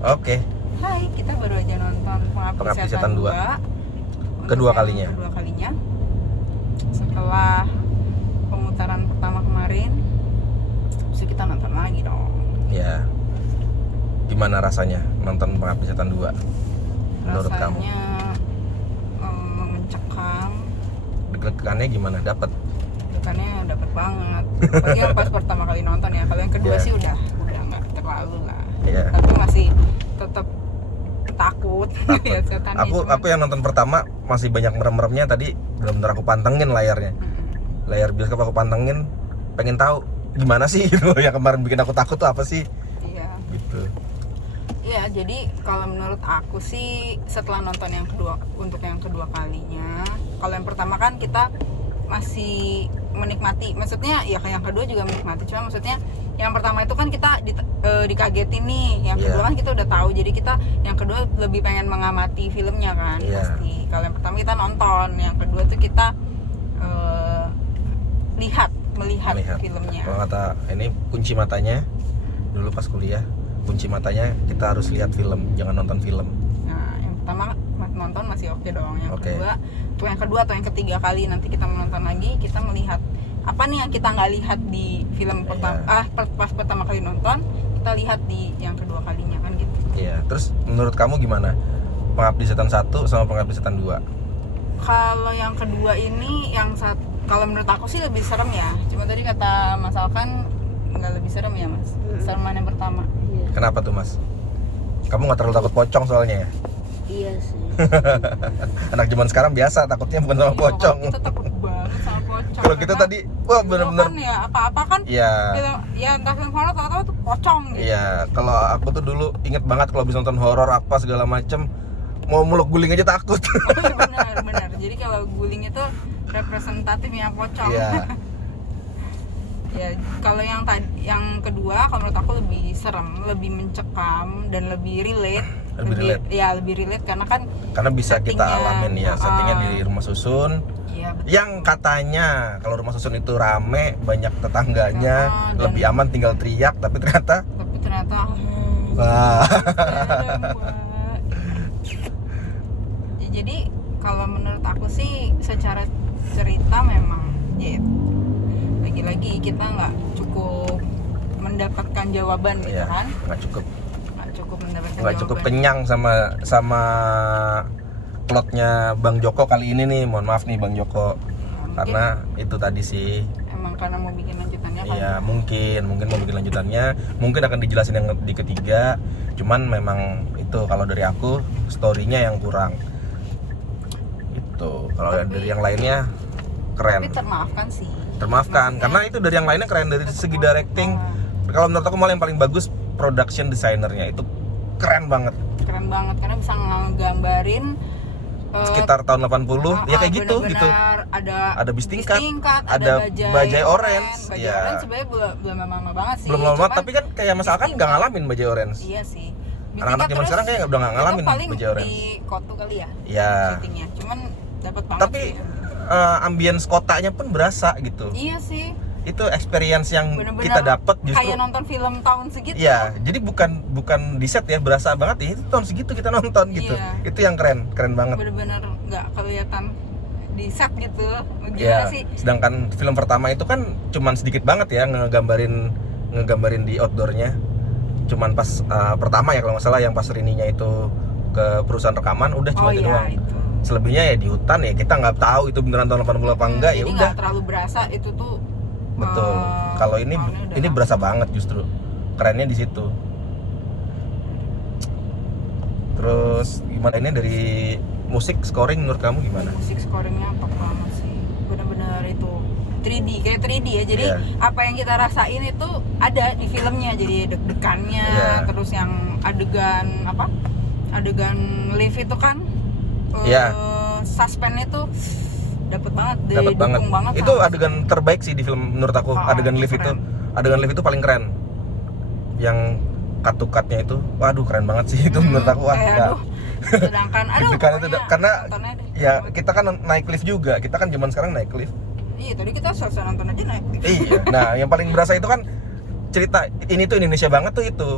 Oke. Hai, kita baru aja nonton Pengabdi Pengabdi Setan 2. 2 Kedua yang kalinya. Kedua kalinya. Setelah pemutaran pertama kemarin, terus kita nonton lagi dong. Ya. Gimana rasanya nonton Pengabdi Setan 2? Menurut kamu? Rasanya mencekam. Deg-degannya gimana? Dapat? Deg-degannya dapet banget. Apalagi yang pas pertama kali nonton ya. Kalau yang kedua Yeah. sih udah nggak terlalu lah. Iya. Tapi masih tetap takut lihat setan itu. Aku yang nonton pertama masih banyak merem-meremnya, tadi benar-benar aku pantengin layarnya. Layar bioskop aku pantengin, pengen tahu gimana sih gitu. Yang kemarin bikin aku takut tuh apa sih? Iya. Gitu. Iya, jadi kalau menurut aku sih setelah nonton yang kedua, untuk yang kedua kalinya, kalau yang pertama kan kita masih menikmati, maksudnya ya kayak yang kedua juga menikmati, cuma maksudnya yang pertama itu kan kita dikagetin nih, yang kedua kan kita udah tahu, jadi kita yang kedua lebih pengen mengamati filmnya kan, pasti. Kalau yang pertama kita nonton, yang kedua tuh kita melihat filmnya. Kalau kata ini kunci matanya dulu pas kuliah, kunci matanya kita harus lihat film, jangan nonton film. Nah, yang pertama nonton masih oke dong. Yang Oke. kedua atau yang ketiga kali nanti kita menonton lagi, kita melihat apa nih yang kita nggak lihat di film pertama, pas pertama kali nonton, kita lihat di yang kedua kalinya kan gitu. Iya. Terus menurut kamu gimana? Pengabdi Setan 1 sama Pengabdi Setan 2? Kalau yang kedua ini, kalau menurut aku sih lebih serem ya. Cuma tadi kata Mas Alkan nggak lebih serem ya Mas. Sereman yang pertama. Kenapa tuh Mas? Kamu nggak terlalu takut pocong soalnya ya? Iya sih. Anak zaman sekarang biasa takutnya bukan sama pocong. Kita takut banget sama pocong. Kalau kita tadi, wah bener-bener. Kan ya apa-apa kan? Iya. Ya entah film horor tahu-tahu tuh pocong gitu. Iya. Kalau aku tuh dulu inget banget kalau bisa nonton horor apa segala macem, mau meluk guling aja takut. Benar. Jadi kalau guling itu representatifnya pocong. Iya. Ya, kalau yang kedua, kalau menurut aku lebih serem, lebih mencekam dan lebih relate. Lebih relate karena kan bisa kita alamin ya, settingnya di rumah susun. Iya, betul. Yang katanya kalau rumah susun itu rame, banyak tetangganya, lebih aman tinggal teriak, tapi ternyata wah. Ya, jadi kalau menurut aku sih secara cerita memang ya, lagi-lagi kita nggak cukup mendapatkan jawaban gitu kan. Nggak cukup mendapatkan nggak cukup jawaban. kenyang sama plotnya Bang Joko kali ini nih. Mohon maaf nih Bang Joko, karena itu tadi sih emang karena mau bikin lanjutannya kan. iya, mungkin mau bikin lanjutannya, mungkin akan dijelasin yang di ketiga. Cuman memang itu kalau dari aku story-nya yang kurang itu. Kalau dari yang lainnya keren. Tapi termaafkan sih. Termaafkan Maksudnya, karena itu dari yang lainnya keren, dari segi directing. Kalau menurut aku malah yang paling bagus production designernya, itu keren banget karena bisa nggambarin sekitar tahun 80 ya kayak gitu ada bis tingkat, ada bajai orange. Bajai orange sebenarnya belum lama banget sih, belum lama, tapi kan kayak misalkan nggak ngalamin bajai orange. Iya sih, anak-anak zaman sekarang kayak udah nggak ngalamin bajai orange. Di Kotu kali ya, ya syutingnya cuman dapat banget tapi sih. Ambience kotanya pun berasa gitu. Iya sih, itu experience yang bener-bener kita dapat justru kayak nonton film tahun segitu. ya. Jadi bukan di set ya, berasa banget ya itu tahun segitu kita nonton gitu. Iya. Itu yang keren banget. Bener-bener nggak kelihatan di set gitu. Gimana Ya, sih? sedangkan film pertama itu kan cuman sedikit banget ya ngegambarin di outdoornya. Cuman pas pertama ya kalau nggak salah, yang pas Rininya itu ke perusahaan rekaman, udah cuma itu doang. Itu. Selebihnya ya di hutan ya, kita nggak tahu itu beneran tahun 80 apa enggak, ya Jadi udah. nggak terlalu berasa itu tuh. Betul. Kalau ini berasa banget justru. Kerennya di situ. Terus gimana ini dari musik scoring menurut kamu gimana? Musik scoringnya top banget sih, benar-benar itu 3D, kayak 3D ya. Jadi apa yang kita rasain itu ada di filmnya, jadi deg-degannya, terus yang adegan lift itu kan, suspense itu dapet banget, didukung banget. Itu adegan terbaik sih di film menurut aku. Adegan lift itu paling keren. Yang cut-nya itu, waduh keren banget sih itu menurut aku. Sedangkan itu karena ya kita kan naik lift juga, kita kan zaman sekarang naik lift. Iya, tadi kita selesai nonton aja naik lift. Iya. Nah, yang paling berasa itu kan cerita ini tuh Indonesia banget tuh itu.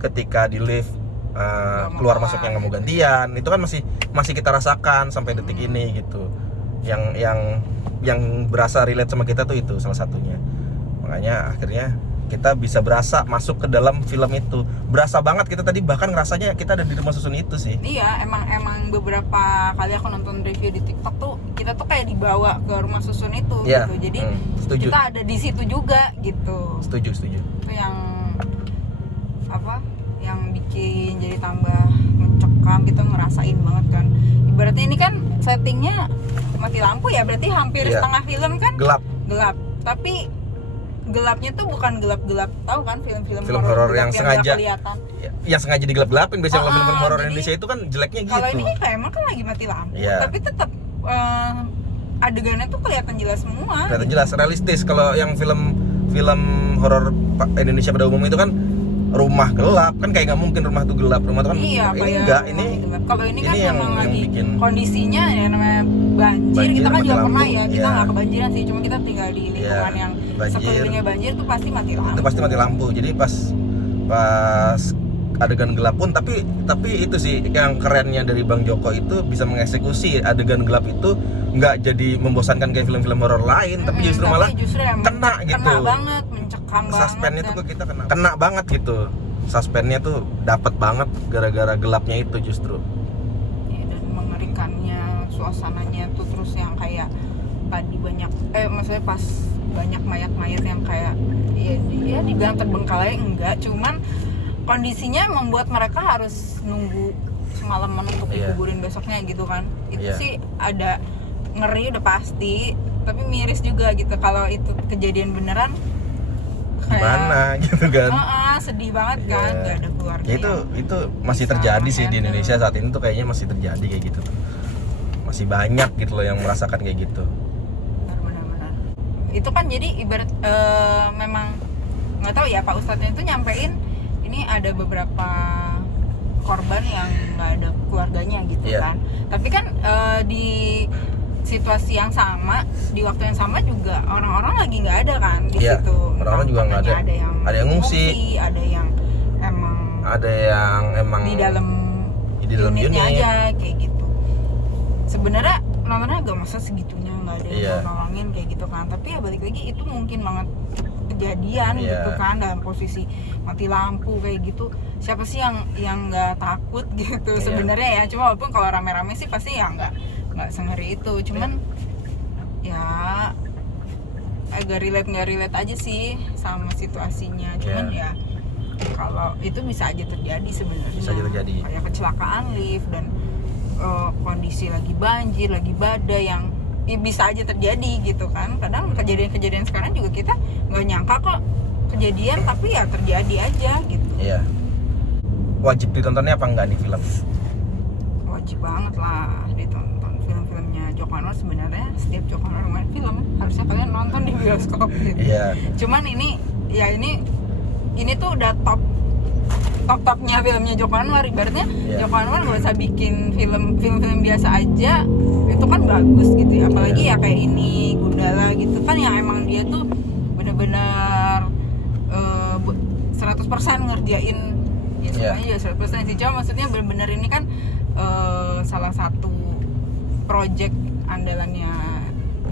Ketika di lift keluar masuknya nggak mau gantian, itu kan masih kita rasakan sampai detik ini gitu. Yang berasa relate sama kita tuh itu salah satunya. Makanya akhirnya kita bisa berasa masuk ke dalam film itu. Berasa banget kita tadi, bahkan ngerasanya kita ada di rumah susun itu sih. Iya, emang beberapa kali aku nonton review di TikTok tuh kita tuh kayak dibawa ke rumah susun itu gitu. Jadi setuju. kita ada di situ juga gitu. Setuju. Itu yang yang bikin jadi tambah mencekam, kita ngerasain banget kan. Ibaratnya ini kan settingnya mati lampu ya, berarti hampir setengah film kan gelap. Tapi gelapnya tuh bukan gelap-gelap, tahu kan film-film horor yang sengaja kelihatan. Yang sengaja digelap-gelapin. Biasanya kalau film horor Indonesia itu kan jeleknya gitu. Kalau ini kayak emang kan lagi mati lampu, tapi tetap adegannya tuh kelihatan jelas semua. Kelihatan jelas, realistis. Kalau yang film horor Indonesia pada umum itu kan rumah gelap, kan kayak nggak mungkin rumah tuh gelap. Rumah tuh kan ini enggak, ini kalau ini kan yang memang lagi bikin kondisinya ya namanya banjir. Kita kan juga pernah ya, kita nggak kebanjiran sih, cuma kita tinggal di lingkungan yang sekelilingnya banjir tuh pasti mati lampu. Itu pasti mati lampu. Jadi pas adegan gelap pun, tapi itu sih yang kerennya dari Bang Joko, itu bisa mengeksekusi adegan gelap itu nggak jadi membosankan kayak film-film horor lain, tapi justru malah kena gitu. Kena banget, mencekam banget. Suspense-nya tuh ke kita kena banget gitu. Suspense-nya tuh dapat banget gara-gara gelapnya itu justru. Ya, dan mengerikannya suasananya tuh terus yang kayak tadi banyak maksudnya pas banyak mayat-mayat yang kayak ya dibilang terbengkalai enggak, cuman kondisinya membuat mereka harus nunggu semalaman untuk dikuburin besoknya gitu kan. Itu sih ada ngeri udah pasti, tapi miris juga gitu kalau itu kejadian beneran. Gimana gitu kan. Sedih banget kan, gak ada keluarga. Ya itu masih terjadi sih di Indonesia saat ini tuh, kayaknya masih terjadi kayak gitu tuh. Masih banyak gitu loh yang merasakan kayak gitu. Benar-benar. Itu kan jadi ibarat memang nggak tahu ya Pak Ustadznya itu nyampein ini ada beberapa korban yang nggak ada keluarganya gitu kan. Tapi kan di situasi yang sama, di waktu yang sama juga orang-orang lagi nggak ada kan di situ. Orang-orang juga nggak ada. Ada yang ngungsi, ada yang emang di dalam unitnya aja kayak gitu. Sebenarnya namanya agak masa segitunya nggak ada yang nolongin kayak gitu kan. Tapi ya balik lagi itu mungkin banget kejadian gitu kan, dalam posisi mati lampu kayak gitu. Siapa sih yang nggak takut gitu sebenarnya ya. Cuma walaupun kalau rame-rame sih pasti ya nggak sengeri itu. Cuman ya agak relate aja sih sama situasinya. Cuman ya kalau itu bisa aja terjadi sebenarnya. Bisa aja terjadi. Kayak kecelakaan lift dan kondisi lagi banjir, lagi badai yang bisa aja terjadi gitu kan. Kadang kejadian-kejadian sekarang juga kita nggak nyangka kok kejadian, tapi ya terjadi aja gitu. Iya. Wajib ditontonnya apa enggak nih film? Wajib banget lah ditonton film-filmnya Joko Anwar. Sebenarnya setiap Joko Anwar main film harusnya kalian nonton di bioskop gitu. Iya. Cuman ini tuh udah top-topnya filmnya Joko Anwar. Ibaratnya Joko Anwar nggak usah bikin film-film biasa aja, itu kan bagus gitu ya. Apalagi ya kayak ini Gundala gitu kan, yang emang dia tuh bener-bener 100% ngerjain ya semuanya ya 100% sih. Cuma maksudnya bener-bener ini kan salah satu project andalannya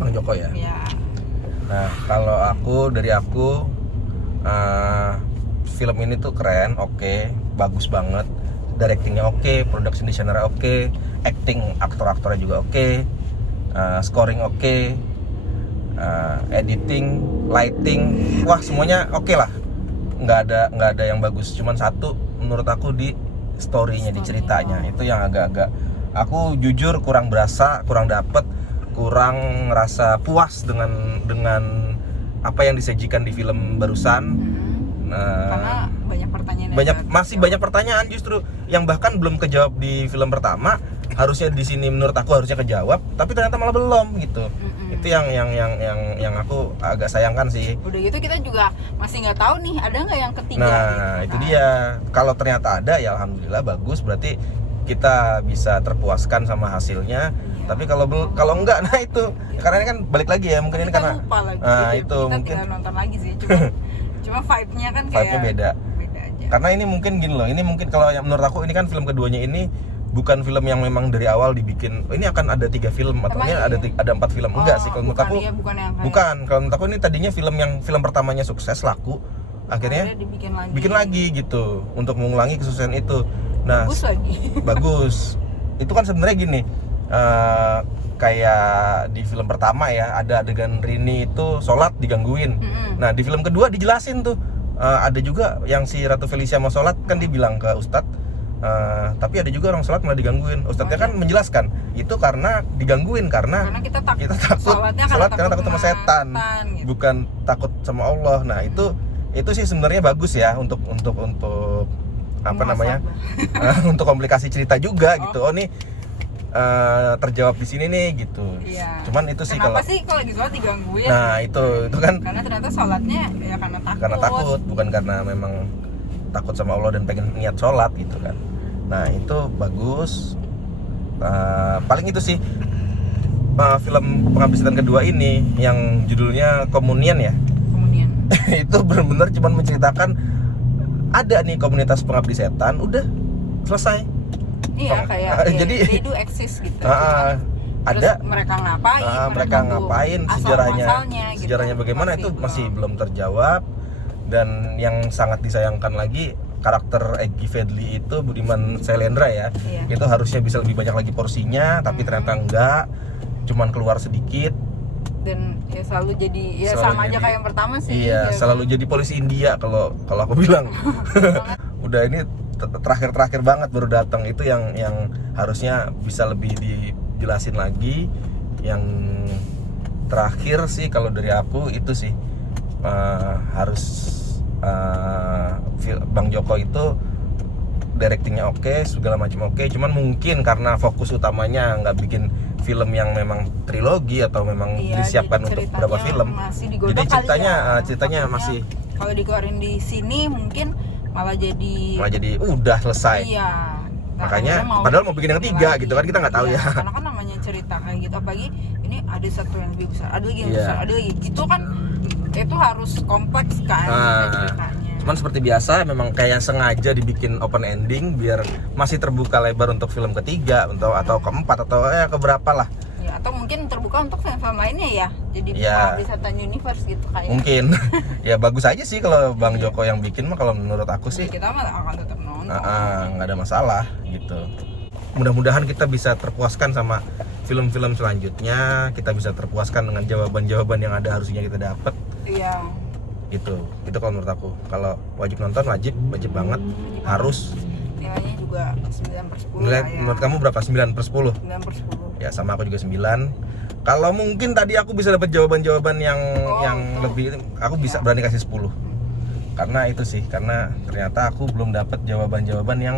Bang Joko ya. Nah kalau dari aku film ini tuh keren, bagus banget, directingnya production designer acting aktor-aktornya juga scoring editing, lighting, wah semuanya lah, nggak ada yang bagus. Cuman satu menurut aku di story-nya, di ceritanya itu yang agak-agak aku jujur kurang dapet, kurang rasa puas dengan apa yang disajikan di film barusan. Karena banyak pertanyaan justru yang bahkan belum kejawab di film pertama. Harusnya di sini menurut aku harusnya kejawab, tapi ternyata malah belum gitu. Itu yang aku agak sayangkan sih. Udah gitu kita juga masih nggak tahu nih ada nggak yang ketiga. Itu dia. Kalau ternyata ada ya alhamdulillah bagus, berarti kita bisa terpuaskan sama hasilnya. Tapi kalau enggak, nah itu karena ini kan balik lagi ya, mungkin ini karena lupa lagi. Itu kita mungkin tinggal nonton lagi sih. Cuma vibe-nya kan kayak beda aja. Karena ini mungkin gini loh, ini mungkin kalau yang menurut aku ini kan film keduanya ini bukan film yang memang dari awal dibikin. Ini akan ada 3 film atau ini Emang ada 4 film. Enggak sih kalau menurut aku. Iya, bukan yang kayak Bukan, kalau menurut aku ini tadinya film pertamanya sukses laku, akhirnya bikin lagi gitu untuk mengulangi kesuksesan itu. Nah, bagus lagi. bagus. Itu kan sebenarnya gini, kayak di film pertama ya ada adegan Rini itu sholat digangguin. Nah di film kedua dijelasin tuh, ada juga yang si Ratu Felicia mau sholat kan dibilang ke Ustadz, tapi ada juga orang sholat malah digangguin. Ustadznya kan menjelaskan itu karena digangguin karena kita takut sholat karena takut sama setan, gitu. Bukan takut sama Allah. Nah itu sih sebenarnya bagus ya untuk apa namanya untuk komplikasi cerita juga gitu. Oh nih terjawab di sini nih gitu. Iya. Cuman itu sih kenapa sih kalau di sholat digangguin? Nah itu kan karena ternyata sholatnya ya karena takut, bukan karena memang takut sama Allah dan pengen niat sholat gitu kan. Nah itu bagus. Paling itu sih film Pengabdi Setan kedua ini yang judulnya Komunian ya. Komunian. Itu benar-benar cuma menceritakan ada nih komunitas pengabdi setan, udah selesai. Iya kayak jadi they do exist gitu. Ada mereka ngapain sejarahnya gitu. Bagaimana itu masih belum terjawab. Dan yang sangat disayangkan lagi karakter Egy Fedli itu Budiman Sailendra ya. Itu harusnya bisa lebih banyak lagi porsinya, tapi ternyata enggak, cuman keluar sedikit. Dan ya selalu jadi ya sama aja kayak yang pertama sih. Iya, selalu jadi polisi India kalau aku bilang. Udah ini terakhir banget baru datang, itu yang harusnya bisa lebih dijelasin lagi. Yang terakhir sih kalau dari aku itu sih harus Bang Joko itu directingnya oke, segala macam oke, cuman mungkin karena fokus utamanya nggak bikin film yang memang trilogi atau memang disiapkan untuk beberapa film, jadi ceritanya masih kalau dikeluarin di sini mungkin malah jadi udah selesai. Iya. Makanya padahal mau bikin yang 3 gitu kan, kita nggak tahu ya. Karena kan namanya cerita kayak gitu, apalagi ini ada satu yang lebih besar, ada lagi yang besar, ada lagi gitu kan, itu harus kompleks kan ceritanya. Cuman seperti biasa memang kayak sengaja dibikin open ending biar masih terbuka lebar untuk film ketiga atau keempat atau keberapa lah. Ya, atau mungkin terbuka untuk film-film lainnya ya. Jadi Pengabdi Setan Universe gitu kayak. Mungkin. Ya bagus aja sih kalau Bang Joko yang bikin mah, kalau menurut aku sih. Kita mah akan tetap nonton. Nggak ada masalah gitu. Mudah-mudahan kita bisa terpuaskan sama film-film selanjutnya. Kita bisa terpuaskan dengan jawaban-jawaban yang ada harusnya kita dapat. Iya. Itu kalau menurut aku. Kalau wajib nonton, wajib banget, harus. Nilainya juga 9/10 Nilai, ya. menurut kamu berapa? 9/10? 9/10. Ya sama aku juga 9. Kalau mungkin tadi aku bisa dapat jawaban-jawaban yang lebih, aku bisa berani kasih 10. Karena itu sih, karena ternyata aku belum dapat jawaban-jawaban yang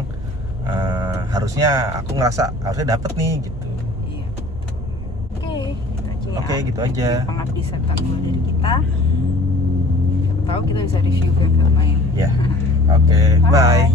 harusnya aku ngerasa harusnya dapat nih gitu. Iya. Oke, gitu aja. Pengabdi Setan dari kita. Siapa tahu kita bisa review film lain. Ya. Oke, bye.